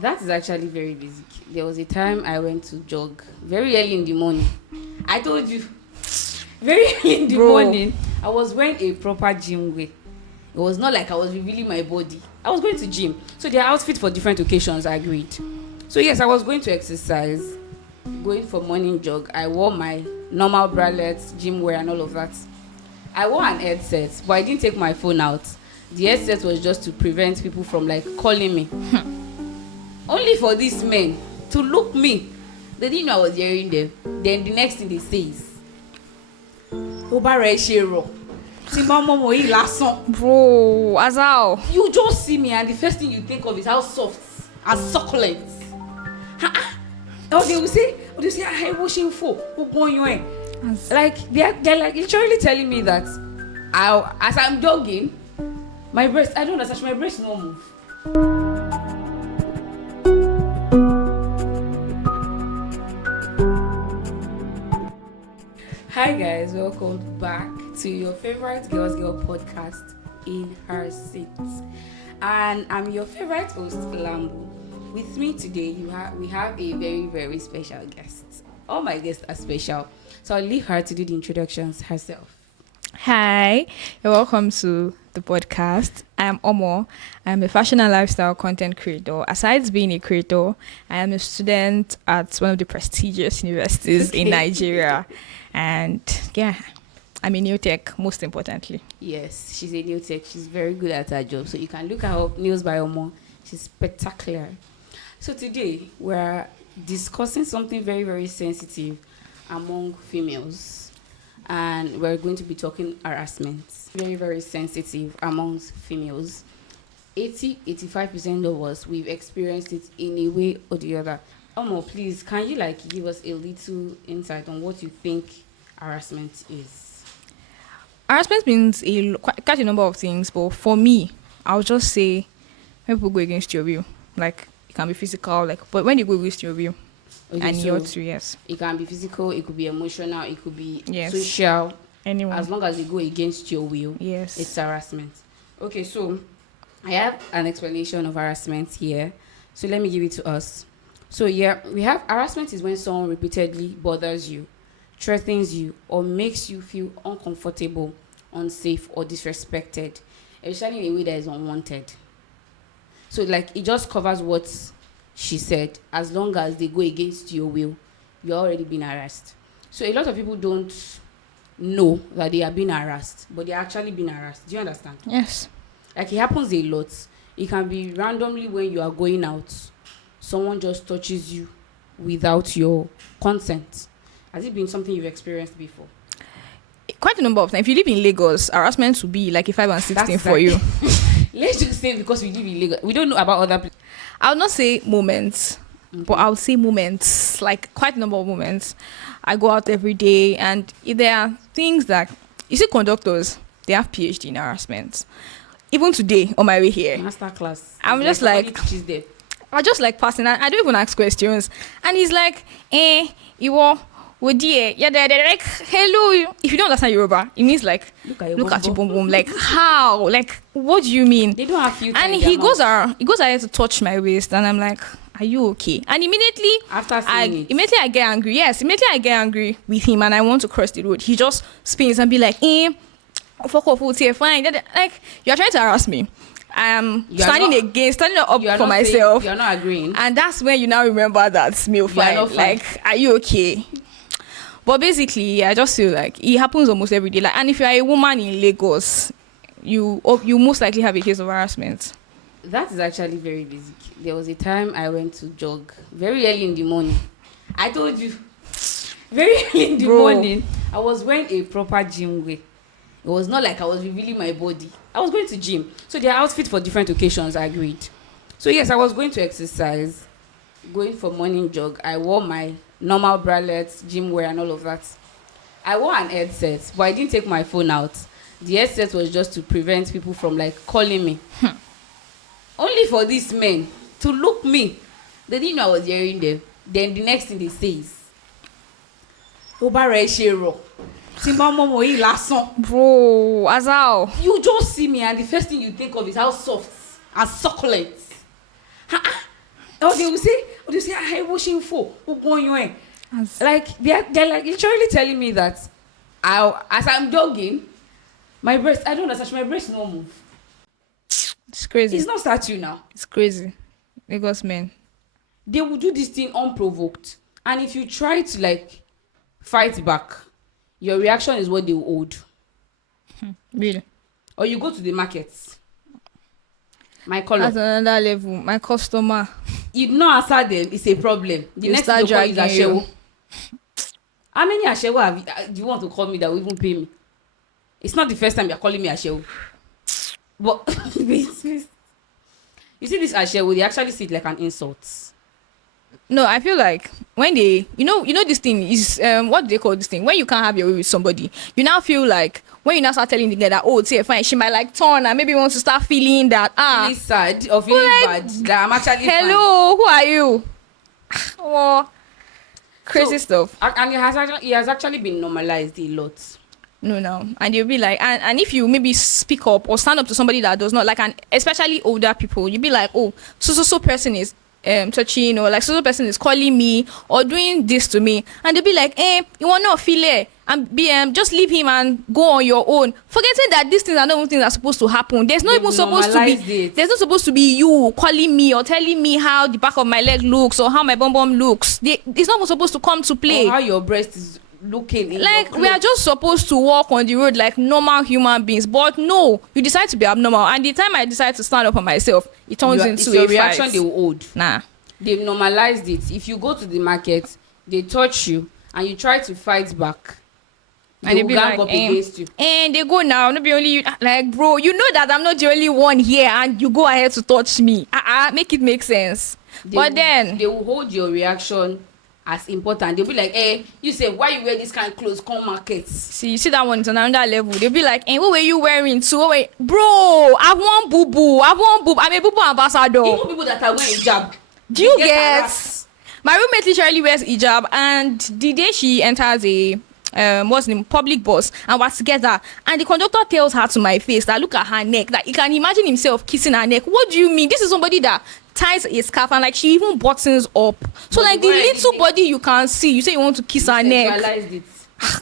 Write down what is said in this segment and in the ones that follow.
That is actually very basic. There was a time I went to jog very early in the morning. I told you, very early in the morning. I was wearing a proper gym wear. It was not like I was revealing my body. I was going to gym. So their outfit for different occasions, I agreed. So yes, I was going to exercise, going for morning jog. I wore my normal bralette, gym wear and all of that. I wore an headset, but I didn't take my phone out. The headset was just to prevent people from like calling me. Only for these men to look me. They didn't know I was hearing them. Then the next thing they say is, Bro, as how? You just see me and the first thing you think of is how soft and succulent. Or they will say, "I washing for who going you?" Like they're like literally telling me that as I'm jogging, my breast, I don't understand, my breast won't move. Hi guys, welcome back to your favorite Girls Girl podcast in her seat. And I'm your favorite host, Lambo. With me today, we have a very, very special guest. All my guests are special. So I'll leave her to do the introductions herself. Hi, you're welcome to the podcast. I am Omo. I'm a fashion and lifestyle content creator. Aside being a creator, I am a student at one of the prestigious universities in Nigeria. And yeah, I'm a new tech, most importantly. Yes, she's a new tech. She's very good at her job. So you can look her up, News by Omo. She's spectacular. So today, we're discussing something very, very sensitive among females. And we're going to be talking harassment. Very, very sensitive amongst females. 85% of us, we've experienced it in a way or the other. Omo, please, can you give us a little insight on what you think harassment is? Harassment means quite a number of things, but for me, I'll just say when people go against your will, it can be physical, but when you go against your will, okay, and so you're too, yes. It can be physical, it could be emotional, it could be yes. social. Anyone. As long as they go against your will, yes, it's harassment. Okay, so I have an explanation of harassment here. So let me give it to us. So yeah, we have harassment is when someone repeatedly bothers you, threatens you, or makes you feel uncomfortable, unsafe, or disrespected, especially in a way that is unwanted. So it just covers what she said. As long as they go against your will, you're already being harassed. So a lot of people don't know that they are being harassed, but they're actually being harassed. Do you understand? Yes. It happens a lot. It can be randomly when you are going out. Someone just touches you without your consent. Has it been something you've experienced before? Quite a number of times. If you live in Lagos, harassment will be like a 5 and 16 for you. Let's just say because we live in Lagos. We don't know about other places. I'll not say moments, but I'll say moments, quite a number of moments. I go out every day, and there are things that, you see, conductors, they have PhD in harassment. Even today, on my way here, master class, I'm just I just passing. I don't even ask questions, and he's like, you are. Yeah, they're like, hello. If you don't understand Yoruba, it means look at your boom boom. How? What do you mean? They don't have filter. And he goes ahead to touch my waist, and I'm like, are you okay? And immediately I get angry. Yes, immediately I get angry with him, and I want to cross the road. He just spins and be like, fuck off, it's fine. You're trying to harass me. Standing up for myself. You're not agreeing. And that's when you now remember that me fine. Are you okay? But basically, I just feel it happens almost every day. And if you are a woman in Lagos, you most likely have a case of harassment. That is actually very basic. There was a time I went to jog very early in the morning. I told you, very early in the morning. I was wearing a proper gym wear. It was not like I was revealing my body. I was going to gym. So their outfit for different occasions, I agreed. So yes, I was going to exercise, going for morning jog. I wore my normal bralette, gym wear and all of that. I wore an headset, but I didn't take my phone out. The headset was just to prevent people from calling me. Only for these men to look me. They didn't know I was hearing them. Then the next thing they say is, bro, as how? You just see me and the first thing you think of is how soft and succulent. Or they will say, "I washing for who going you?" As- Like they're like literally telling me that as I'm jogging, my breast, I don't understand, my breast no move. It's crazy. It's not statue now. It's crazy. Lagos men. They will do this thing unprovoked, and if you try to like fight back, your reaction is what they will hold. Really. Or you go to the market. My color. At another level. My customer. You not answer them, it's a problem. The You next start thing you call is dragging you. Ashewo. How many Ashewo do you want to call me that will even pay me? It's not the first time you're calling me Ashewo. But you see this Ashewo, they actually see it like an insult. No, I feel like when they, you know this thing is, what do they call this thing? When you can't have your way with somebody, you now feel like, when you now start telling the girl that, oh, it's fine, she might like turn and maybe wants to start feeling that, Feeling sad or feeling like, bad that I'm actually hello, who are you? Oh, crazy stuff. And it has actually been normalized a lot. No. And you'll be like, and if you maybe speak up or stand up to somebody that does not like, and especially older people, you'll be like, oh, so person is touching, or like so person is calling me or doing this to me, and they'll be like, you want not feel it and be just leave him and go on your own, forgetting that these things are not even things that are supposed to happen. There's not even supposed to be there's not supposed to be you calling me or telling me how the back of my leg looks or how my bum looks. It's not supposed to come to play, or how your breast is looking in like we are just supposed to walk on the road like normal human beings. But no, you decide to be abnormal, and the time I decide to stand up for myself, it turns into your a reaction fight. they will hold. Nah, They've normalized it. If you go to the market, they touch you and you try to fight back, and they they will be gang like, up against you. and they go now, not be only you, like, bro, you know that I'm not the only one here, and you go ahead to touch me. Make it make sense. Then they will hold your reaction as important. They'll be like, you say, why you wear this kind of clothes, come market. see, you see that one is on another level. They'll be like, what were you wearing too? Bro, I want boo-boo. I'm a boo-boo ambassador. Even people that are wearing hijab, do you get get? harassed. My roommate literally wears hijab, and the day she enters a what's the name, public bus, and we're together, and the conductor tells her to my face that look at her neck, that he can imagine himself kissing her neck. What do you mean? This is somebody that ties a scarf and like she even buttons up, so But like the little body you can see, you say you want to kiss her neck. It.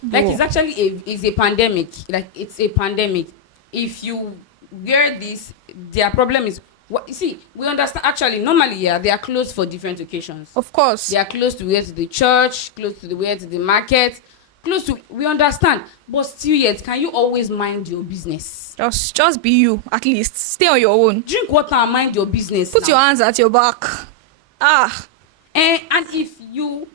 Like it's actually a pandemic. Like it's a pandemic. If you wear this, their problem is what you see. We understand actually. Normally, yeah, they are closed for different occasions. Of course, They are close to wear to the church, close to the wear to the market, close to. We understand, but still, yet, can you always mind your business? just be you. At least stay on your own. Drink water and mind your business. Put now. your hands at your back. And if you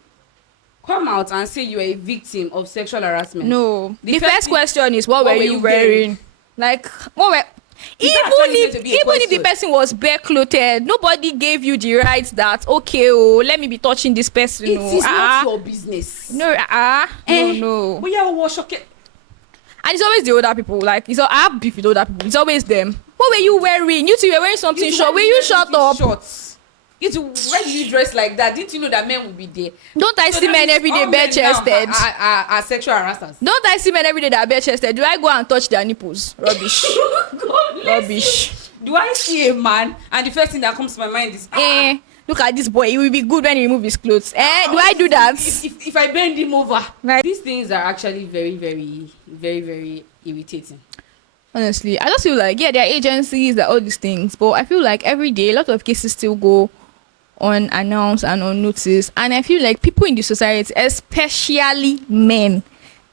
come out and say you are a victim of sexual harassment, No, the first first thing- question is what were you wearing? Like what were Is even that actually meant to be a if the question? person was bare-clothed, nobody gave you the right that okay, oh, let me be touching this person. it oh, is not your business. no, no. But yeah, wash okay. And it's always the older people. Like I have beef with older people. It's always them. What were you wearing? You two were wearing something short. Will you shut up? Shorts. Why do you dress like that? Didn't you know that men will be there? Don't I So see that men means every day all men now bare-chested? are sexual harassers. Don't I see men every day that are bare-chested? Do I go and touch their nipples? Rubbish. God bless Rubbish. you. Do I see a man and the first thing that comes to my mind is Look at this boy. He will be good when he remove his clothes. Do I do that? if I bend him over? Right. These things are actually very, very, very, very irritating. Honestly, I just feel like, yeah, there are agencies, there are all these things, but I feel like every day a lot of cases still go unannounced and unnoticed, and I feel like people in the society, especially men,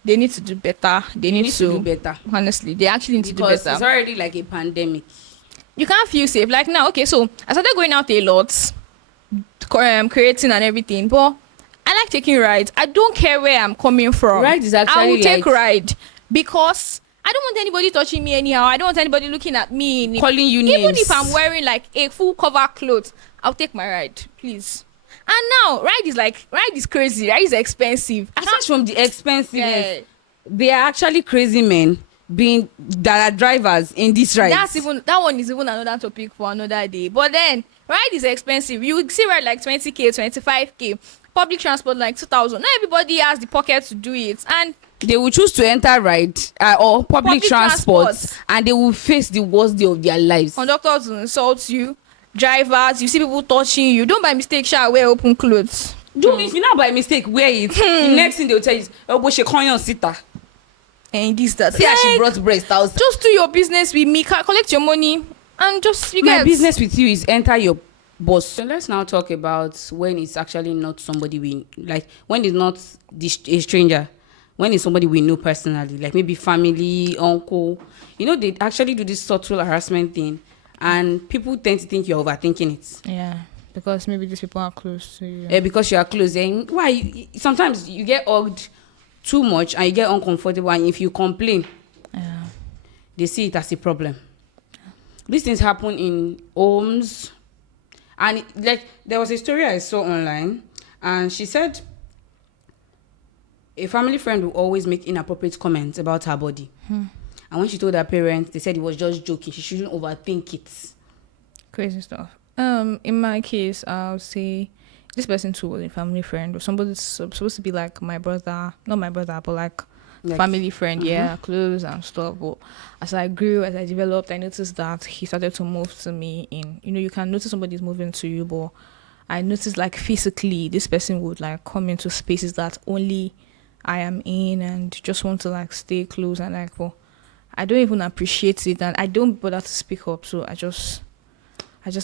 they need to do better. They need to do better. Honestly, they actually need to do Because better. it's already like a pandemic. You can't feel safe. Like now, okay, so I started going out a lot, creating and everything, but I like taking rides. I don't care where I'm coming from. Ride is actually I will take like- ride because I don't want anybody touching me anyhow. I don't want anybody looking at me, Calling you even names. if I'm wearing like a full cover clothes. I'll take my ride, please. And now ride is crazy. Ride is expensive. Aside from the expensiveness, Yeah. they are actually crazy men that are drivers in this ride. That one is even another topic for another day. But then ride is expensive. You see ride like 20k, 25k. Public transport like 2,000. Not everybody has the pocket to do it, and they will choose to enter ride or public transport, transport. and they will face the worst day of their lives. conductors will insult you. drivers, you see people touching you. Don't by mistake wear open clothes. If you not by mistake wear it, the next thing they'll tell you is, oh, but she can't sit her. And this that. See how she brought breast out. Just do your business with me, collect your money, and just my business with you is enter your boss. So let's now talk about when it's actually not somebody we like, when it's not a stranger, when it's somebody we know personally, like maybe family, uncle. You know, they actually do this subtle harassment thing, and people tend to think you're overthinking it. Yeah, because maybe these people are close to you. Because you are close. And why? Sometimes you get hugged too much and you get uncomfortable, and if you complain, they see it as a problem. These things happen in homes, and like there was a story I saw online, and she said a family friend will always make inappropriate comments about her body, and when she told her parents, they said it was just joking. She shouldn't overthink it. Crazy stuff. In my case, I'll say this person too was a family friend, or somebody supposed to be like my brother, not my brother, but like family friend, close and stuff. But as I grew, as I developed, I noticed that he started to move to me in, you can notice somebody's moving to you, but I noticed like physically this person would like come into spaces that only I am in and just want to like stay close, and like, well, I don't even appreciate it, and I don't bother to speak up. So I just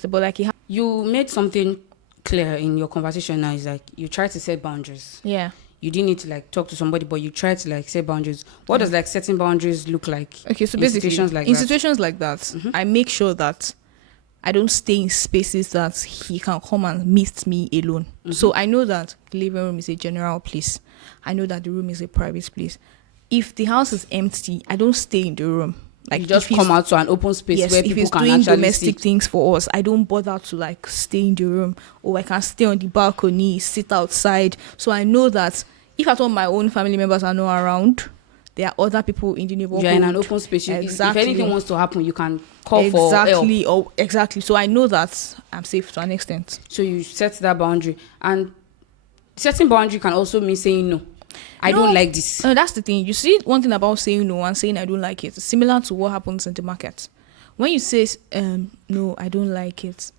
but like you made something clear in your conversation now, is like you try to set boundaries. Yeah. You didn't need to like talk to somebody, but you try to like set boundaries. What does like setting boundaries look like? Okay, so basically in situations like that, I make sure that I don't stay in spaces that he can come and meet me alone. So I know that the living room is a general place. I know that the room is a private place. If the house is empty, I don't stay in the room. Like, you just come out to an open space where people can actually if he's doing domestic things for us, I don't bother to like stay in the room, or I can stay on the balcony, sit outside. So I know that if at all my own family members are not around, there are other people in the neighborhood. You're in an open space. Exactly. If anything wants to happen, you can call for help. Exactly. So I know that I'm safe to an extent. So you set that boundary, and setting boundary can also mean saying no. I don't like this. No, that's the thing. You see, one thing about saying no and saying I don't like it is similar to what happens in the market. When you say no, I don't like it.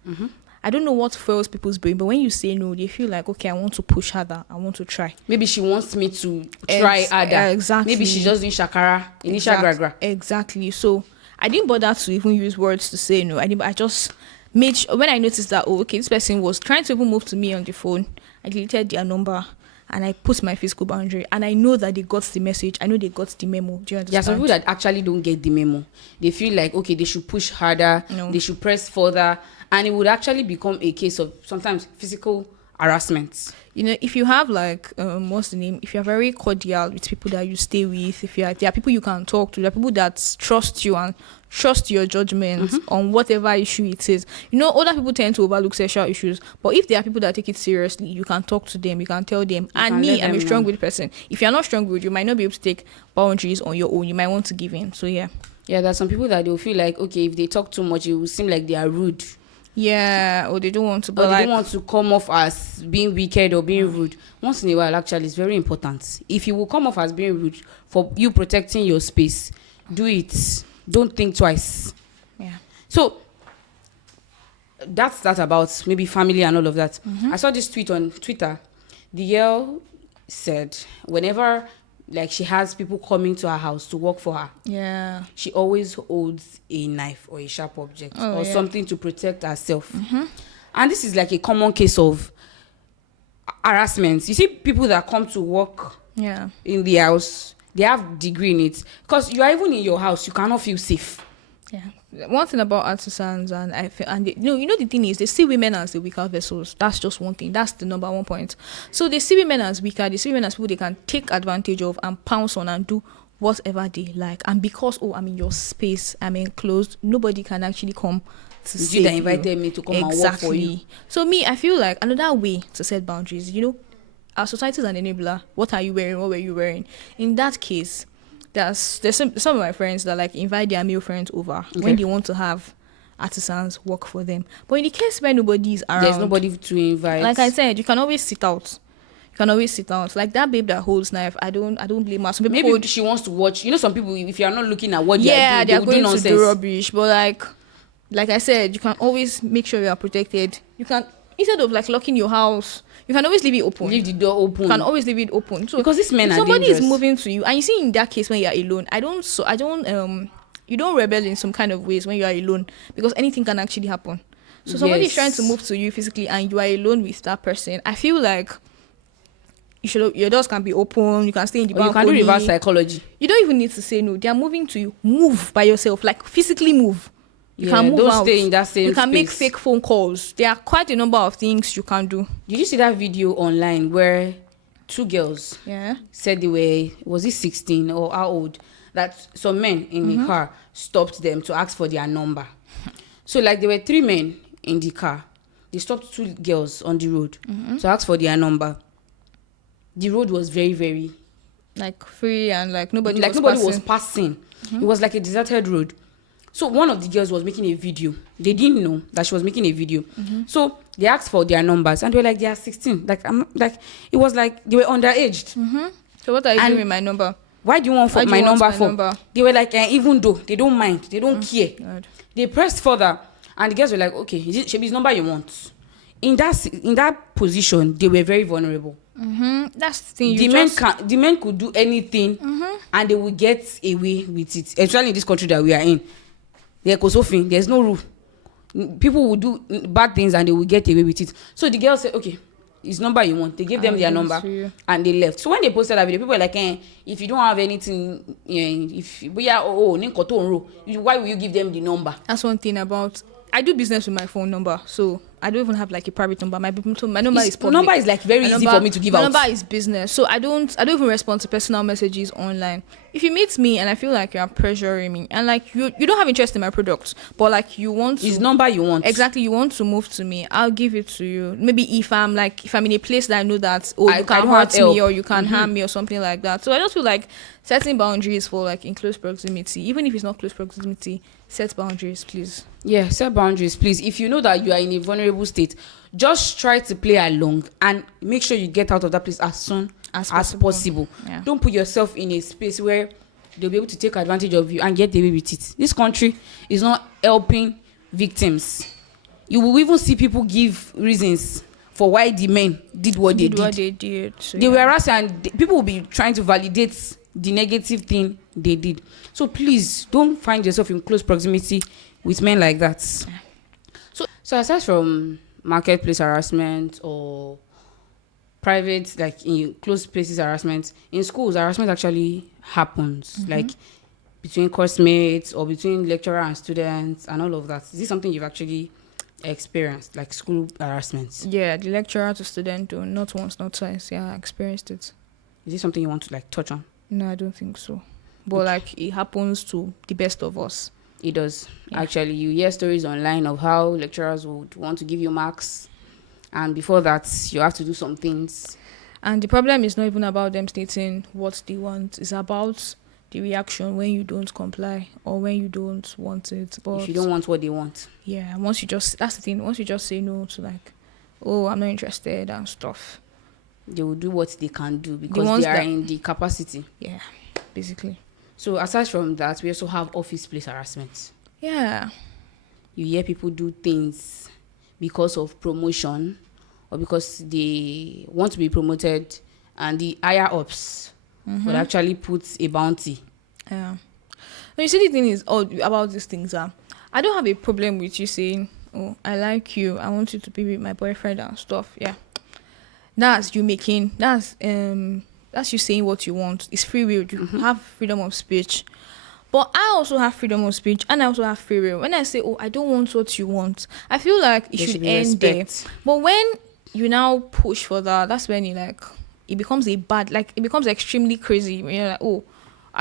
I don't know what fuels people's brain, but when you say no, they feel like, okay, I want to push harder. I want to try. Maybe she wants me to try harder. Exactly. Maybe she's just doing shakara, initial gra. Exactly. So I didn't bother to even use words to say no. I just made sure, when I noticed that, this person was trying to even move to me on the phone, I deleted their number. And I put my physical boundary, and I know that they got the message. I know they got the memo. Do you understand? Yeah, some people that actually don't get the memo. They feel like, okay, they should push harder, they should press further, and it would actually become a case of sometimes physical harassment. If you have like, what's the name? If you're very cordial with people that you stay with, there are people you can talk to, there are people that trust you and trust your judgment on whatever issue it is. Other people tend to overlook sexual issues, but if there are people that take it seriously, you can talk to them, you can tell them. And me, I'm a strong-willed person. If you're not strong-willed, you might not be able to take boundaries on your own. You might want to give in. So yeah. Yeah, there's some people that they'll feel like, okay, if they talk too much, it will seem like they are rude. Yeah, or they don't want to. But they don't want to come off as being wicked or being rude. Once in a while, actually, it's very important. If you will come off as being rude for you protecting your space, do it. Don't think twice. Yeah. So that's that about maybe family and all of that. I saw this tweet on Twitter. The girl said whenever like she has people coming to her house to work for her, she always holds a knife or a sharp object or something to protect herself. And this is like a common case of harassment. You see people that come to work in the house, they have degree in it, because you are even in your house, you cannot feel safe. One thing about artisans, and I feel, and the thing is, they see women as the weaker vessels. That's just one thing. That's the number one point. So they see women as weaker. They see women as people they can take advantage of and pounce on and do whatever they like. And because I'm in your space, I'm enclosed, nobody can actually come to save you. That invited me to come and work for you. So me, I feel like another way to set boundaries. Our society is an enabler. What are you wearing? What were you wearing? In that case, there's some of my friends that like invite their male friends over when they want to have artisans work for them. But in the case where nobody is around, there's nobody to invite. Like I said, you can always sit out. Like that babe that holds knife, I don't blame her. Some people maybe she wants to watch. Some people, if you are not looking at what they are going do nonsense. to do rubbish. But like, like I said, you can always make sure you are protected. You can, instead of like locking your house, you can always leave it open. Leave the door open. You can always leave it open. So because these men if are somebody dangerous. is moving to you, and you see in that case when you are alone, you don't rebel in some kind of ways when you are alone, because anything can actually happen. So somebody is trying to move to you physically and you are alone with that person. I feel like your doors can be open, you can stay in the balcony. You can do reverse psychology. You don't even need to say no. They are moving to you. Move by yourself, like physically move. You can move don't out. Stay in that same You can space. make fake phone calls. There are quite a number of things you can do. Did you see that video online where 2 girls said they were, was it 16 or how old, that some men in the car stopped them to ask for their number. So like there were 3 men in the car. They stopped 2 girls on the road to ask for their number. The road was very, very like free, and like nobody was passing. It was like a deserted road. So one of the girls was making a video. They didn't know that she was making a video. So they asked for their numbers and they were like, they are 16. Like it was like they were underaged. So what are you doing with my number? Why do you want my number for? They were like, even though they don't mind, they don't care. God. They pressed further and the girls were like, okay, is it Shebi's number you want? In that position, they were very vulnerable. That's the thing. The men could do anything and they would get away with it. Especially in this country that we are in. There's no rule. People will do bad things and they will get away with it. So the girl said, okay, his number you want. They gave them their number and they left. So when they posted that video, people were like, if you don't have anything, why will you give them the number? That's one thing about, I do business with my phone number, so I don't even have like a private number. My number is public. Number is like very easy for me to give out. My number is business, so I don't even respond to personal messages online. If you meet me and I feel like you're pressuring me and like you don't have interest in my products, but like you want to, his number you want, exactly, you want to move to me, I'll give it to you. Maybe if I'm in a place that I know that you can hurt me or you can harm me or something like that. So I just feel like setting boundaries for like in close proximity, even if it's not close proximity, set boundaries, please. Yeah, set boundaries, please. If you know that you are in a vulnerable state, just try to play along and make sure you get out of that place as soon as possible. Yeah. Don't put yourself in a space where they'll be able to take advantage of you and get away with it. This country is not helping victims. You will even see people give reasons for why the men did what they did. So they were harassed and people will be trying to validate the negative thing they did. So please don't find yourself in close proximity with men like that. So aside from marketplace harassment or private, like in close places harassment, in schools harassment actually happens, like between classmates or between lecturer and students and all of that. Is this something you've actually experienced, like school harassment? Yeah, the lecturer to student, not once, not twice. Yeah, I experienced it. Is this something you want to like touch on? No, I don't think so. But like it happens to the best of us. It does. Yeah. Actually, you hear stories online of how lecturers would want to give you marks, and before that, you have to do some things. And the problem is not even about them stating what they want. It's about the reaction when you don't comply or when you don't want it. But if you don't want what they want. Yeah, that's the thing. Once you just say no to like, oh, I'm not interested and stuff, they will do what they can do because they are in the capacity. Yeah, basically. So aside from that, we also have office place harassment. Yeah. You hear people do things because of promotion or because they want to be promoted, and the higher ups would actually put a bounty. Yeah. Now, you see, the thing is about these things. I don't have a problem with you saying, oh, I like you, I want you to be with my boyfriend and stuff. Yeah. That's you making, that's you saying what you want. It's free will. You have freedom of speech. But I also have freedom of speech and I also have free will. When I say, oh, I don't want what you want, I feel like it should end there. But when you now push for that, that's when it becomes it becomes extremely crazy. When you're like, oh,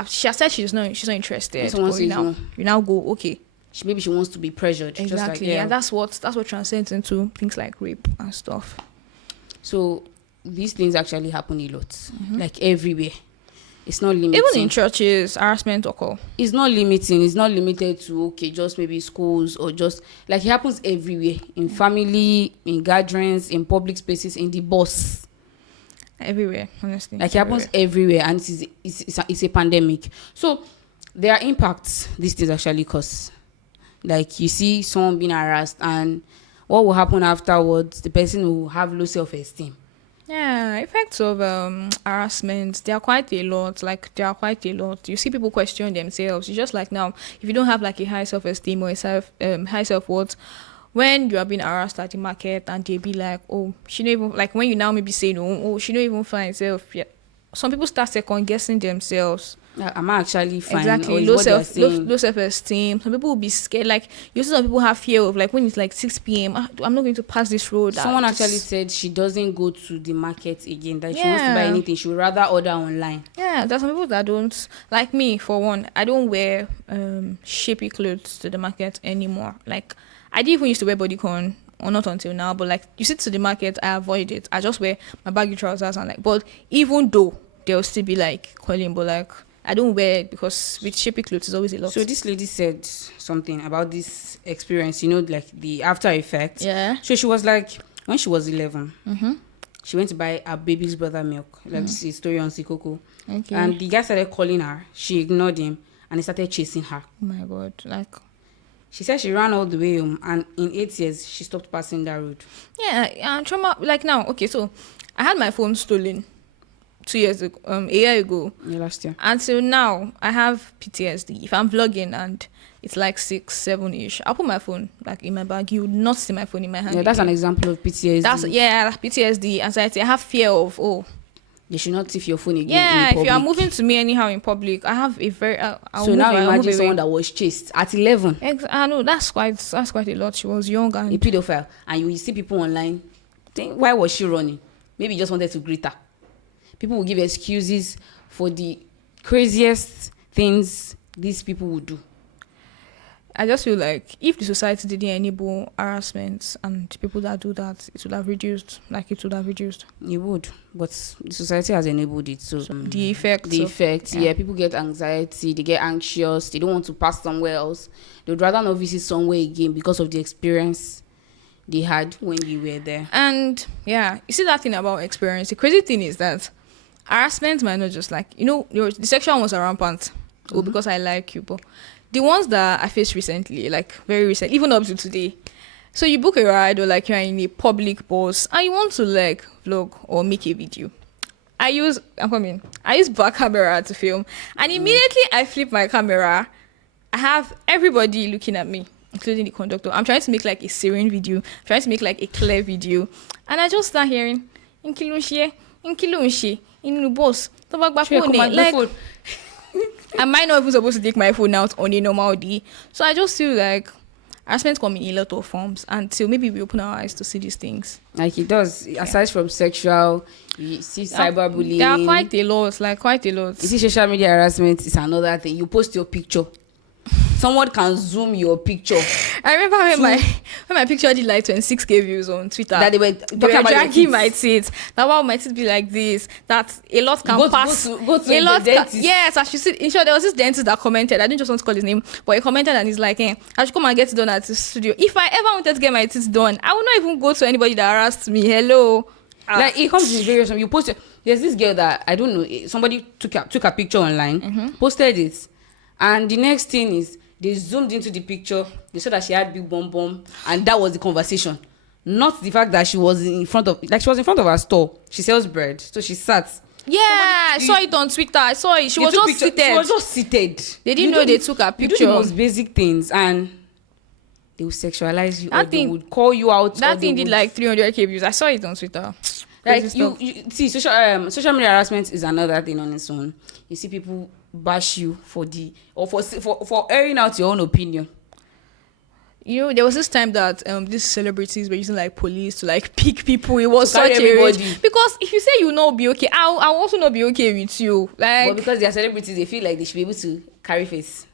she has said she's not interested. But you now go, okay. Maybe she wants to be pressured. Exactly. Just like, yeah, that's what transcends into things like rape and stuff. So these things actually happen a lot, like everywhere. It's not limiting. Even in churches, harassment occur. It's not limiting. It's not limited to just maybe schools or just like it happens everywhere, in family, in gatherings, in public spaces, in the bus. Everywhere, honestly. Like it happens everywhere, and it's a pandemic. So there are impacts these things actually cause. Like you see someone being harassed, and what will happen afterwards? The person will have low self-esteem. Yeah, effects of harassment, they are quite a lot. Like, they are quite a lot. You see people question themselves. It's just like now, if you don't have like a high self-esteem or a high self-worth, when you are being harassed at the market and they be like, oh, she don't even, like when you now maybe say no, oh, she don't even find herself. Yeah. Some people start second guessing themselves. Am I actually fine? Exactly. Or is Low what they are self low, saying? low self-esteem. Some people will be scared. Like, you see some people have fear of like when it's like 6 p.m. I'm not going to pass this road. Someone actually said she doesn't go to the market again. That she wants to buy Yeah. anything, she would rather order online. Yeah, there's some people that don't, like me for one. I don't wear shapy clothes to the market anymore. Like, I didn't even used to wear bodycon, or not until now. But like, you sit to the market, I avoid it. I just wear my baggy trousers and like. But even though they'll still be like calling, but like, I don't wear it because with shapy clothes it's always a lot. So this lady said something about this experience, like the after effects. Yeah. So she was like, when she was 11, Mm-hmm. she went to buy her baby's brother milk. Like this is a story on Sikoko. Okay. And the guy started calling her. She ignored him and he started chasing her. Oh my God, like. She said she ran all the way home, and in 8 years she stopped passing that road. Yeah, trauma. Like now, okay, so I had my phone stolen 2 years ago, a year ago. Yeah, last year. Until now, I have PTSD. If I'm vlogging and it's like 6, 7-ish, I'll put my phone like in my bag. You would not see my phone in my hand. Yeah, that's an again. example of PTSD. That's PTSD, anxiety. I have fear of You should not thief your phone again. yeah. in If you are public. moving to me anyhow in public, I have a very. I'll So move, now I'll move imagine away. someone that was chased at 11, I know that's quite a lot. She was young a and pedophile, and you see people online. Think, why was she running? Maybe he just wanted to greet her. People will give excuses for the craziest things these people would do. I just feel like if the society didn't enable harassment and people that do that, it would have reduced. Like, it would have reduced. It would, but the society has enabled it. So The effects. yeah, people get anxiety, they get anxious, they don't want to pass somewhere else. They would rather not visit somewhere again because of the experience they had when they were there. And yeah, you see that thing about experience. The crazy thing is that harassment might not just like, the sexual ones are rampant. Oh, because I like you, but the ones that I faced recently, like very recent, even up to today. So you book a ride or like you're in a public bus and you want to like vlog or make a video. I use back camera to film, and immediately I flip my camera. I have everybody looking at me, including the conductor. I'm trying to make like a serene video, trying to make like a clear video, and I just start hearing in the bus. Like, am I not even supposed to take my phone out on a normal day? So I just feel like harassment come in a lot of forms, until maybe we open our eyes to see these things. Like it does. Aside from sexual, you see cyberbullying. There are quite a lot. You see social media harassment is another thing. You post your picture. Someone can zoom your picture. I remember when my picture did like 26k views on Twitter. That they were talking about your dragging teeth. my teeth. That why my teeth be like this. That a lot can pass. Go to a the lot dentist. yes, I should see. In short, there was this dentist that commented. I didn't just want to call his name, but he commented and he's like, I should come and get it done at the studio. If I ever wanted to get my teeth done, I would not even go to anybody that harassed me. Hello. Like it comes in various. You post. There's this girl that I don't know. Somebody took a picture online, posted it, and the next thing is they zoomed into the picture. They saw that she had big bum bum, and that was the conversation. Not the fact that she was in front of her store. She sells bread, so she sat. Yeah, I saw it on Twitter. I saw it. She was just seated. She was just seated. They didn't know they took her You picture. do the most basic things, and they will sexualize you. That Or thing- they would call you out. That or thing they did would- like 300k views. I saw it on Twitter. like Crazy you, stuff. you see social media harassment is another thing on its own. You see people bash you for airing out your own opinion. There was this time that these celebrities were using like police to like pick people. It was To carry such a rage. everybody. Because if you say you not be okay, I'll also not be okay with you. Like, But because they are celebrities, they feel like they should be able to carry face.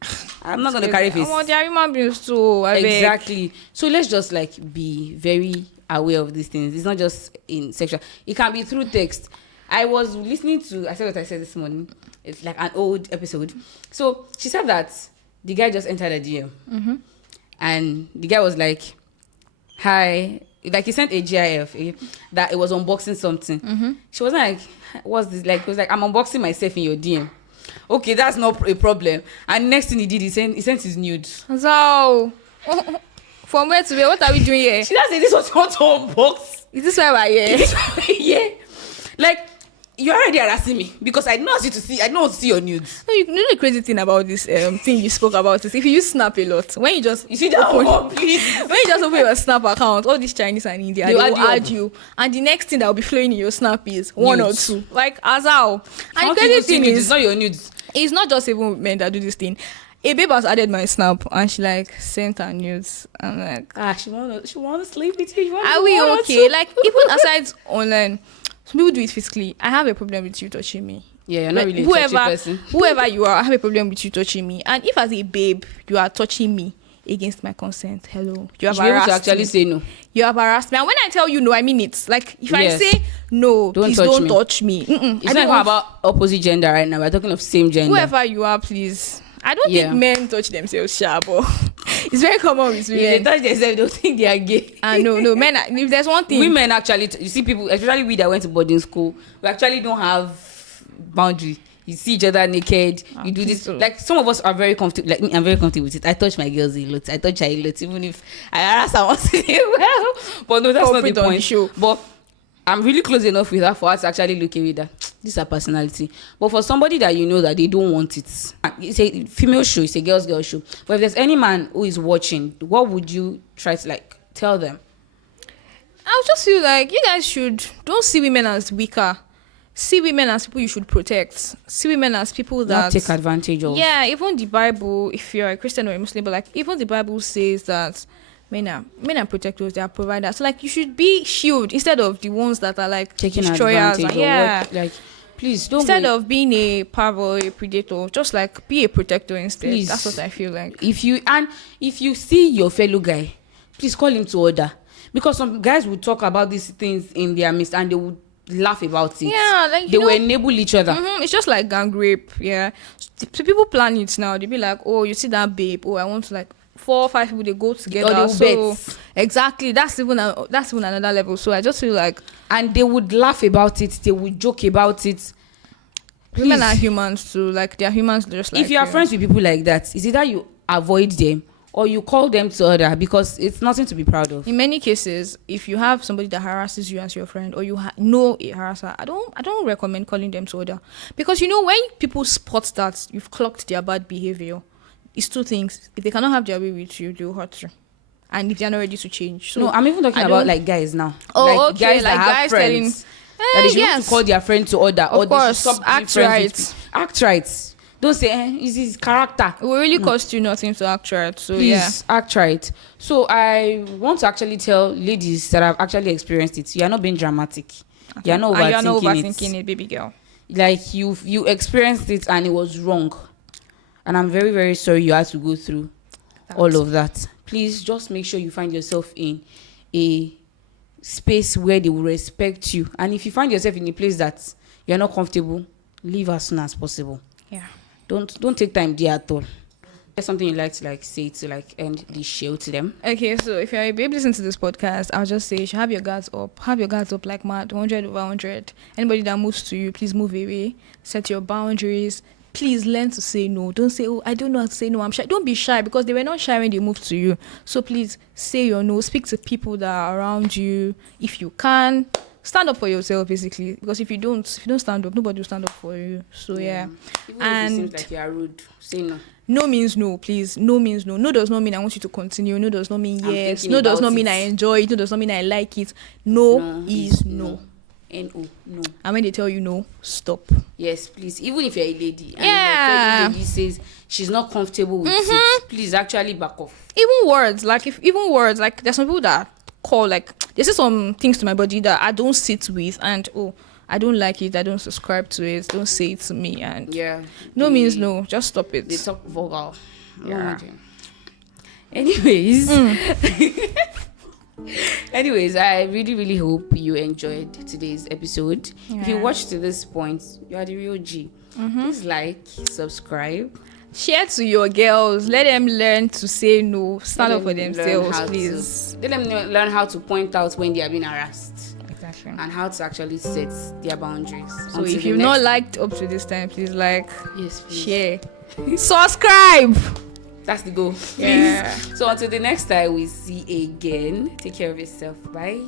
I'm not going to carry face. They are human beings too. I beg. Exactly. So let's just like be very aware of these things. It's not just in sexual. It can be through text. I was listening to, I said what I said this morning. It's like an old episode. So she said that the guy just entered a DM. And the guy was like, hi. Like he sent a GIF that it was unboxing something. She wasn't like, what's this? Like, it was like, I'm unboxing myself in your DM. Okay, that's not a problem. And next thing he did, he sent his nudes. So From where to where? What are we doing here? She just said this was want to unbox. Is this why we're here? Yeah. Like, you're already harassing me because I don't want you to see. I don't want to see your nudes. No, you know the crazy thing about this thing you spoke about is if you use Snap a lot, when you just You see that one, please. when you just open your Snap account, all these Chinese and India, they will add you, and the next thing that will be flowing in your Snap is one Nudes. or two, like as how. And the How crazy people see thing nudes? is, It's not your nudes. it's not just even men that do this thing. A babe has added my Snap and she like sent her nudes. I'm like, She wanna sleep with you. are we okay? Like even aside online, some people do it physically. I have a problem with you touching me. Yeah, you're not Like, really a touchy person. whoever you are, I have a problem with you touching me. And if as a babe you are touching me against my consent, hello, you have You should be able to harassed actually me. say no. You have harassed me. And when I tell you no, I mean it. Like if I Yes. say no, Don't please touch don't me. touch me. It's I not don't even want about opposite gender right now. We're talking of same gender. whoever you are, please. I don't Yeah. think men touch themselves sharp, but it's very common with If they women. touch themselves, they'll think they are gay. No, men. If there's one thing, Women actually, you see people, especially we that went to boarding school, we actually don't have boundary. You see each other naked. You do this. so. Like some of us are very comfortable. Like me, I'm very comfortable with it. I touch my girls a lot. I touch her a lot, even if I harass her once in a while. But no, that's Hope not the it on the point. show. But I'm really close enough with her for us to actually look away that this is her personality. But for somebody that you know that they don't want it, it's a female show, it's a girl show. But if there's any man who is watching, what would you try to like tell them? I just feel like you guys don't see women as weaker. See women as people you should protect. See women as people that Not take advantage of. Yeah, even the Bible, if you're a Christian or a Muslim, but like even the Bible says that men are protectors, they are providers. So like you should be shield instead of the ones that are like Taking destroyers. advantage And, yeah. of what, like, please don't Instead go. of being a parvo or a predator, just like be a protector instead. Please. That's what I feel like. If you see your fellow guy, please call him to order, because some guys will talk about these things in their midst and they would laugh about it. Yeah, like they will enable each other. It's just like gang rape. Yeah, so people plan it now. They be like, oh, you see that babe? Oh, I want to like 4 or 5 people. They go together. Or they will so bet. exactly, that's even another level. So I just feel like And they would laugh about it. They would joke about it. women Please. are humans too. Like they're humans just like If you are friends with people like that, is either you avoid them or you call them to order, because it's nothing to be proud of. In many cases, if you have somebody that harasses you as your friend, or you know a harasser, I don't recommend calling them to order, because you know when people spot that you've clocked their bad behavior, it's 2 things: if they cannot have their way with you, they'll hurt you, and if they're not ready to change. So No, I'm even talking I about don't- like guys now. Oh, like okay, guys that like have guys friends. telling- That they should yes. to call their friend to order, or Of they should course, stop being act friends right. with people. Act right. Don't say it's his character. It will really cost you nothing to act right. So Please yeah. act right. So I want to actually tell ladies that have actually experienced it. You are not being dramatic. You are not And you're not overthinking overthinking it, baby girl. Like you experienced it and it was wrong. And I'm very, very sorry you had to go through all of that. Please just make sure you find yourself in a space where they will respect you. And if you find yourself in a place that you're not comfortable, leave as soon as possible. Yeah. Don't take time there at all. There's something you like to like say to like end the show to them. Okay, so if you're a babe listening to this podcast, I'll just say you should have your guards up. Have your guards up like mad, 100 over 100. Anybody that moves to you, please move away. Set your boundaries. Please learn to say no. Don't say, oh, I don't know how to say no, I'm shy. Don't be shy, because they were not shy when they moved to you. So please say your no. Speak to people that are around you. If you can, stand up for yourself, basically. Because if you don't stand up, nobody will stand up for you. So yeah. Even And if it seems like you are rude, say no. no means no, please. No means no. No does not mean I want you to continue. No does not mean I'm yes. thinking No does about not mean it. I enjoy it. No does not mean I like it. No is no. No. No. And when they tell you no, stop. Yes, please. Even if you're a lady and Yeah. your fellow lady says she's not comfortable with it, please actually back off. Even words, like there's some people that call, like they say some things to my body that I don't sit with, and oh, I don't like it, I don't subscribe to it, don't say it to me, and Yeah. no means no. Just stop it. They talk vulgar. Yeah. Anyways. Anyways, I really, really hope you enjoyed today's episode. If you Yeah. watched to this point, you are the real G. Please like, subscribe. Share to your girls. Let them learn to say no. Stand up for Let them learn themselves, how please. Let them learn how to point out when they are being harassed Exactly. and how to actually set their boundaries. So Until if the you've not next- liked up to this time, please like, yes, please. share, subscribe. That's the goal. Yeah. Please. So until the next time we see again, take care of yourself. Bye.